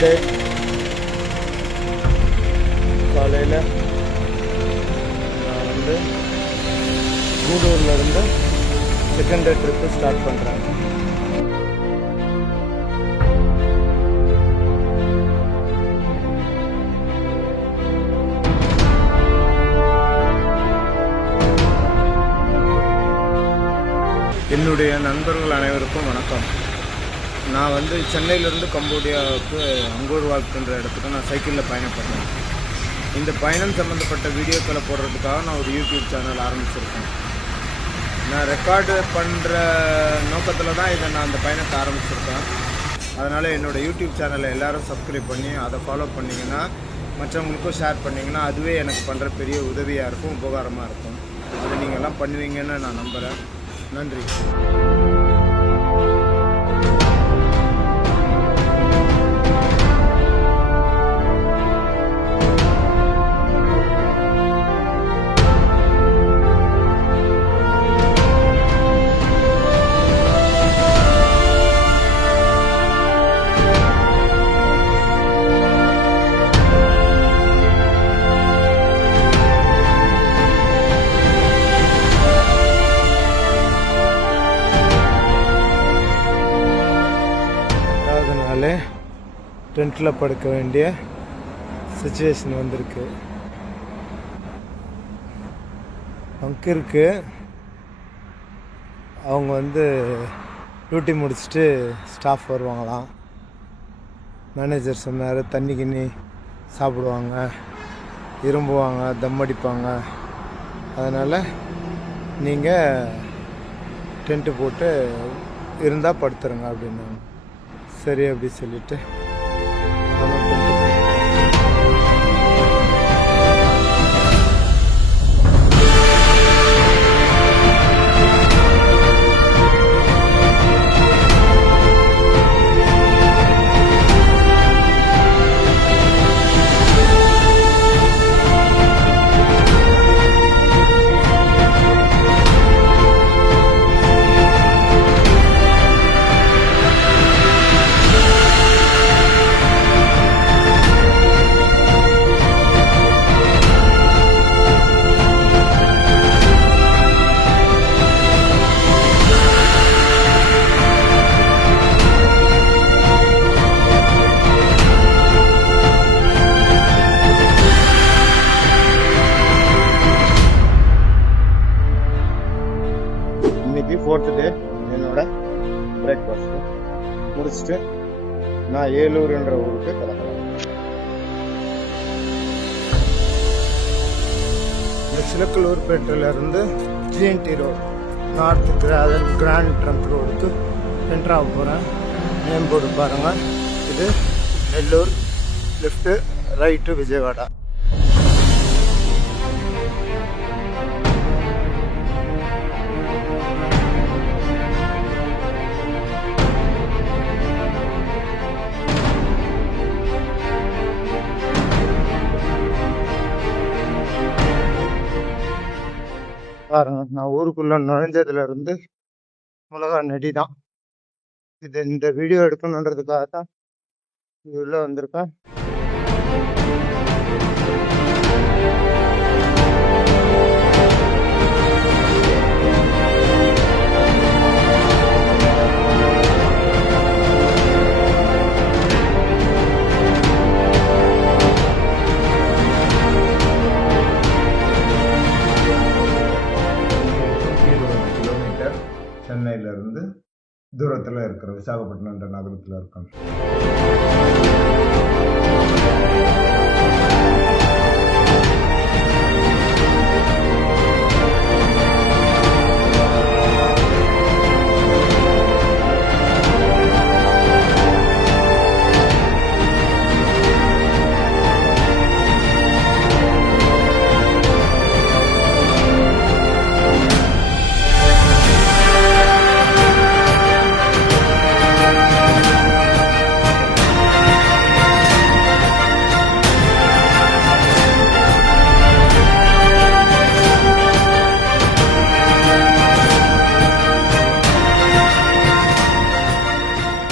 Sunday காலையில் நான் வந்து கூடூர்லேருந்து செகண்ட் டே ட்ரிப்பு ஸ்டார்ட் பண்ணுறேன். என்னுடைய நண்பர்கள் அனைவருக்கும் வணக்கம். நான் வந்து சென்னையிலேருந்து கம்போடியாவுக்கு அங்கூர் வாக்குன்ற இடத்துக்கு நான் சைக்கிளில் பயணப்படுறேன். இந்த பயணம் சம்மந்தப்பட்ட வீடியோக்களை போடுறதுக்காக நான் ஒரு யூடியூப் சேனல் ஆரம்பிச்சிருக்கேன். நான் ரெக்கார்டு பண்ணுற நோக்கத்தில் தான் இதை நான் அந்த பயணத்தை ஆரம்பிச்சிருக்கேன். அதனால் என்னோடய யூடியூப் சேனலை எல்லோரும் சப்ஸ்கிரைப் பண்ணி அதை ஃபாலோ பண்ணிங்கன்னா, மற்றவங்களுக்கும் ஷேர் பண்ணிங்கன்னா அதுவே எனக்கு பண்ணுற பெரிய உதவியாக இருக்கும், உபகாரமாக இருக்கும். அதை நீங்கள்லாம் பண்ணுவீங்கன்னு நான் நம்புகிறேன். நன்றி. டென்ட்டில் படுக்க வேண்டிய சுச்சுவேஷன் வந்திருக்கு. பங்கிற்கு அவங்க வந்து டியூட்டி முடிச்சுட்டு ஸ்டாஃப் வருவாங்களாம். மேனேஜர் சொன்னார், தண்ணி கிண்ணி சாப்பிடுவாங்க, இரும்புவாங்க, தம் அடிப்பாங்க, அதனால் நீங்கள் டென்ட்டு போட்டு இருந்தால் படுத்துருங்க அப்படின்னாங்க. சரி அப்படி சொல்லிவிட்டு ஃபோர்த்து டே என்னோட பிரேக்ஃபாஸ்ட்டு முடிச்சுட்டு நான் ஏலூர்ன்ற ஊருக்கு கிளம்புறேன். இந்த சிலக்கலூர்பேட்டிலேருந்து GNT road north grand trunk ரோடுக்கு என்ட்ராக போகிறேன். நேம் போர்டு பாருங்கள். இது நெல்லூர், லெஃப்ட்டு, ரைட்டு விஜயவாடா. பாருங்க, நான் ஊருக்குள்ளே நுழைஞ்சதுலேருந்து மிளகா நெடி தான். இந்த வீடியோ எடுக்கணுன்றதுக்காக தான் இது உள்ளே வந்திருக்கேன். சென்னையிலேருந்து தூரத்தில் இருக்கிற விசாகப்பட்டினம்ன்ற நகரத்தில் இருக்கோம்.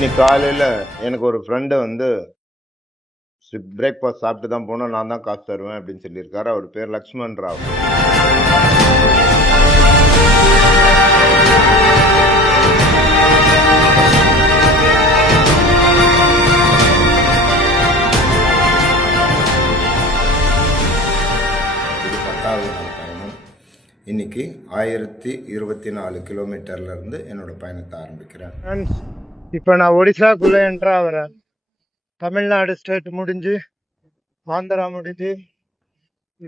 இன்னைக்கு காலையில் எனக்கு ஒரு ஃப்ரெண்டு வந்து பிரேக்ஃபாஸ்ட் சாப்பிட்டு தான் போனோம், நான் தான் காசு தருவேன் அப்படின்னு சொல்லியிருக்காரு. அவர் பேர் லக்ஷ்மண் ராவ். இது 10வது நாள் பயணம். இன்னைக்கு 1024 கிலோமீட்டர்லேருந்து என்னோட பயணத்தை ஆரம்பிக்கிறேன். இப்போ நான் ஒடிசாக்குள்ளே என்ட்ரா வரேன். தமிழ்நாடு ஸ்டேட் முடிஞ்சு ஆந்திரா முடிஞ்சு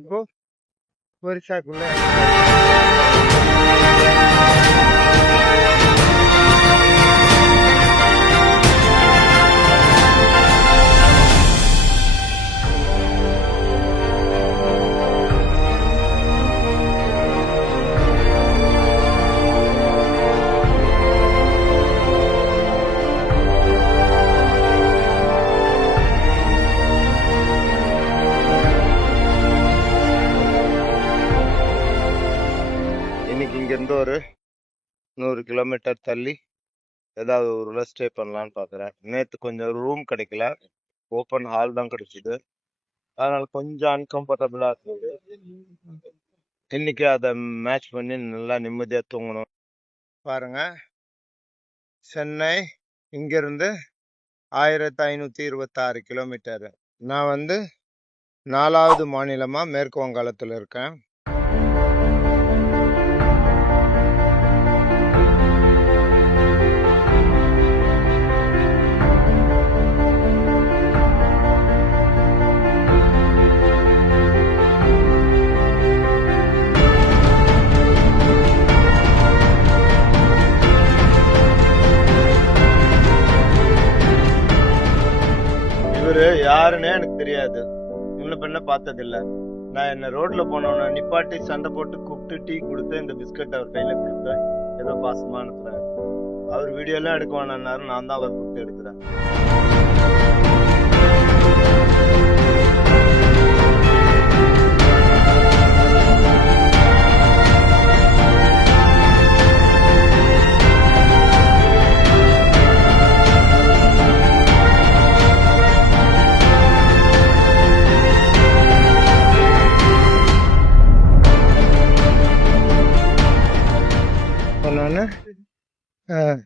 இப்போ ஒரிசாக்குள்ளே இங்கேருந்து ஒரு 100 கிலோமீட்டர் தள்ளி ஏதாவது ஒரு ஸ்டே பண்ணலான்னு பார்க்குறேன். நேற்று கொஞ்சம் ரூம் கிடைக்கல, ஓப்பன் ஹால் தான் கிடைச்சிது. அதனால கொஞ்சம் அன்கம்ஃபர்டபுளாக இருந்தது. இன்னைக்கு அதை மேட்ச் பண்ணி நல்லா நிம்மதியாக தூங்கணும். பாருங்க, சென்னை இங்கிருந்து 1526 கிலோமீட்டர். நான் வந்து 4வது மாநிலமாக மேற்கு வங்காளத்தில் இருக்கேன். இவரு யாருன்னே எனக்கு தெரியாது, முன்ன பின்ன பார்த்ததில்ல. நான் என்ன ரோட்ல போனவன நிப்பாட்டி சண்டை போட்டு கூப்பிட்டு டீ கொடுத்து இந்த பிஸ்கட் அவர் கையில கொடுத்தேன். ஏதோ பாசமா இருக்கிறேன். அவர் வீடியோலாம் எடுக்க வேணாரு, நான் தான் அவர் கூப்பிட்டு எடுக்கிறேன். நான்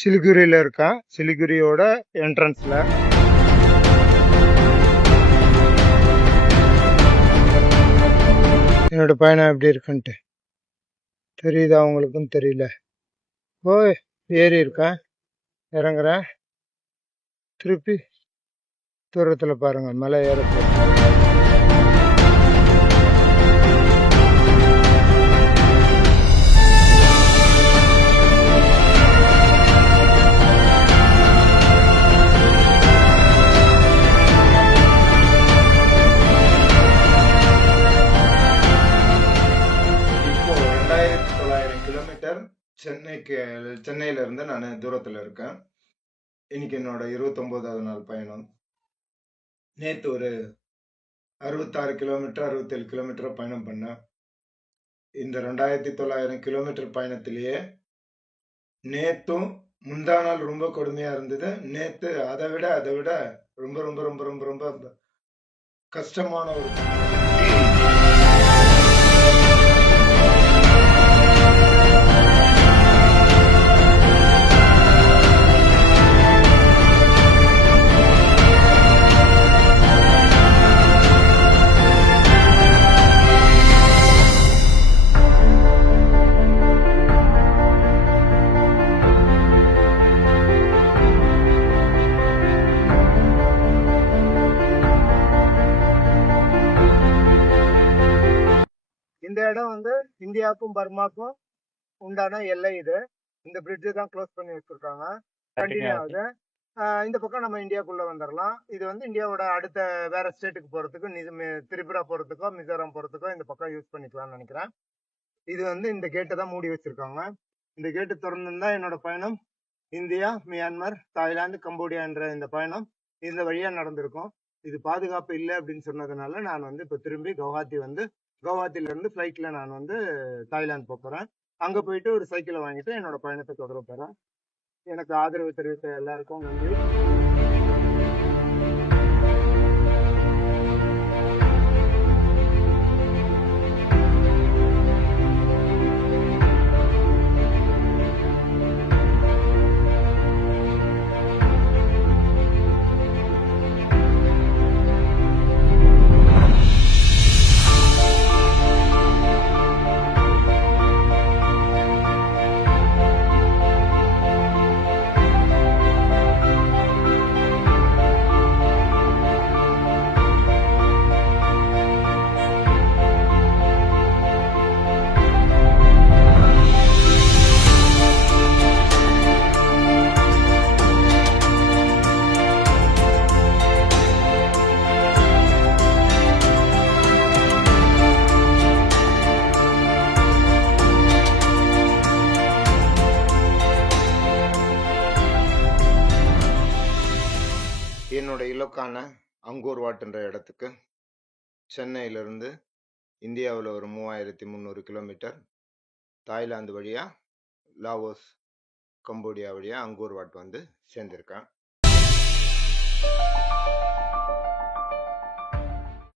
சிலிகுரியில் இருக்கேன். சிலிகுரியோட என்ட்ரன்ஸில் என்னோட பயணம் எப்படி இருக்குன்ட்டு தெரியுதா உங்களுக்கும்? தெரியல. ஓ, ஏறி இருக்கேன், இறங்குறேன். திருப்பி தூரத்தில் பாருங்க, மலை ஏற சென்னையில இருந்து நான் தூரத்துல இருக்கேன். இன்னைக்கு என்னோட 29வது நாள் பயணம். நேற்று ஒரு 66 கிலோமீட்டர் 67 கிலோமீட்டர் பயணம் பண்ணேன். இந்த 2900 கிலோமீட்டர் பயணத்திலேயே நேத்தும் முந்தா நாள் ரொம்ப கொடுமையா இருந்தது. நேத்து அதை விட ரொம்ப ரொம்ப ரொம்ப ரொம்ப ரொம்ப கஷ்டமான ஒரு இந்த இடம் வந்து இந்தியாவுக்கும் பர்மாக்கும் உண்டான எல்லை. இது இந்த பிரிட்ஜ் தான் க்ளோஸ் பண்ணி வச்சிருக்காங்க, கண்டினியூ ஆகுது. இந்த பக்கம் நம்ம இந்தியாக்குள்ள வந்துடலாம். இது வந்து இந்தியாவோட அடுத்த வேற ஸ்டேட்டுக்கு போறதுக்கு, திரிபுரா போறதுக்கோ மிசோரம் போறதுக்கோ இந்த பக்கம் யூஸ் பண்ணிக்கலாம்னு நினைக்கிறேன். இது வந்து இந்த கேட்டை தான் மூடி வச்சிருக்காங்க. இந்த கேட்டு திறந்துருந்தா என்னோட பயணம் இந்தியா, மியான்மர், தாய்லாந்து, கம்போடியா என்ற இந்த பயணம் இந்த வழியா நடந்திருக்கும். இது பாதுகாப்பு இல்லை அப்படின்னு சொன்னதுனால நான் வந்து இப்போ திரும்பி கவுஹாத்தில இருந்து ஃப்ளைட்ல நான் வந்து தாய்லாந்து போறேன். அங்க போயிட்டு ஒரு சைக்கிளை வாங்கிட்டு என்னோட பயணத்தை தொடர போறேன். எனக்கு ஆதரவு தெரிவித்த எல்லாருக்கும் நன்றி. என்னோட இலக்கான அங்கோர் வாட்ன்ற இடத்துக்கு சென்னையிலிருந்து இந்தியாவில் ஒரு 3300 கிலோமீட்டர், தாய்லாந்து வழியா, லாவோஸ், கம்போடியா வழியா அங்கோர் வாட் வந்து சேர்ந்திருக்கேன்.